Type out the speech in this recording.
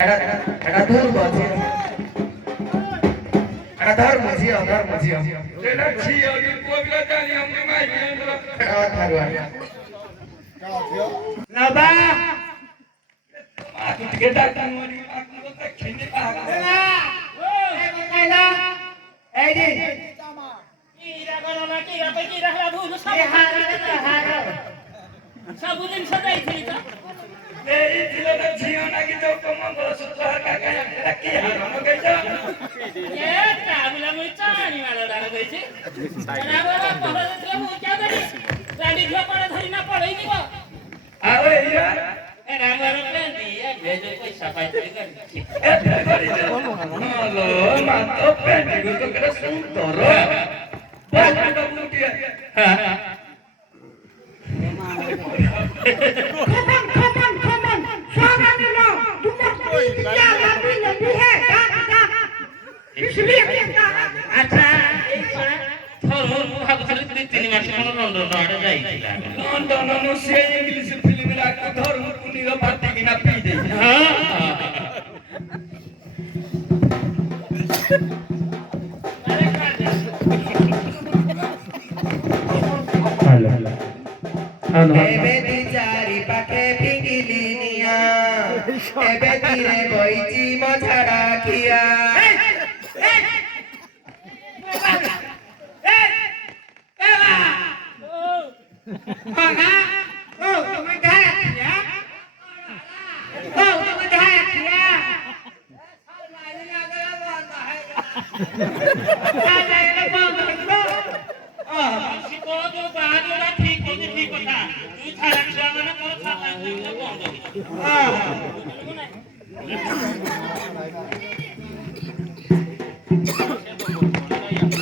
এটা দূর বাজে এটা ধর মুজিয়া এটা ছিয়া কি কোবলা জানি हमने মাই দিলো এটা থারবা না বা के डाक्टर मोरी आपको तो खेने का না এই বকাইলা এই দি ইরা গণনা কি রাখে কি রাখলা ভুল সব হারা সবুদিন সদাই ছিল তো এই দিলো না ছিয়া না কি তো মঙ্গল সূত্র হাকা গায়া এটা কি হারাম গইছো এ তাবলা মুই চানি মারা দাঁড়া গইছি না বাবা পড়া দিলে মুই কে ধরি রাডি ঝো পড়া ধরি না পড়াই দিব আরে ইয়া এরা আমার প্ল্যান দিয়ে ভেজে পয়সা পাইতে গেছি এটা করি হলো মা তো পেন্টি গুলো করে সুন্দর বাবা মুটিয়া Come on. Saran lo. Du musst nicht ja la bihe. इसलिए कहता আচ্ছা এই ধরুন ভাবছিলি 3 মাস মনে লন্ডন আড়ে যাইছিল লন্ডন নো সে ইংলিশ ফিল্ম রাখ ধর মুকুনির পার্টি কিনা পি দেই এবে বিচারি পাখে পিঙ্গিলি নিয়া এবে তীরে বইছি মছাড়া খিয়া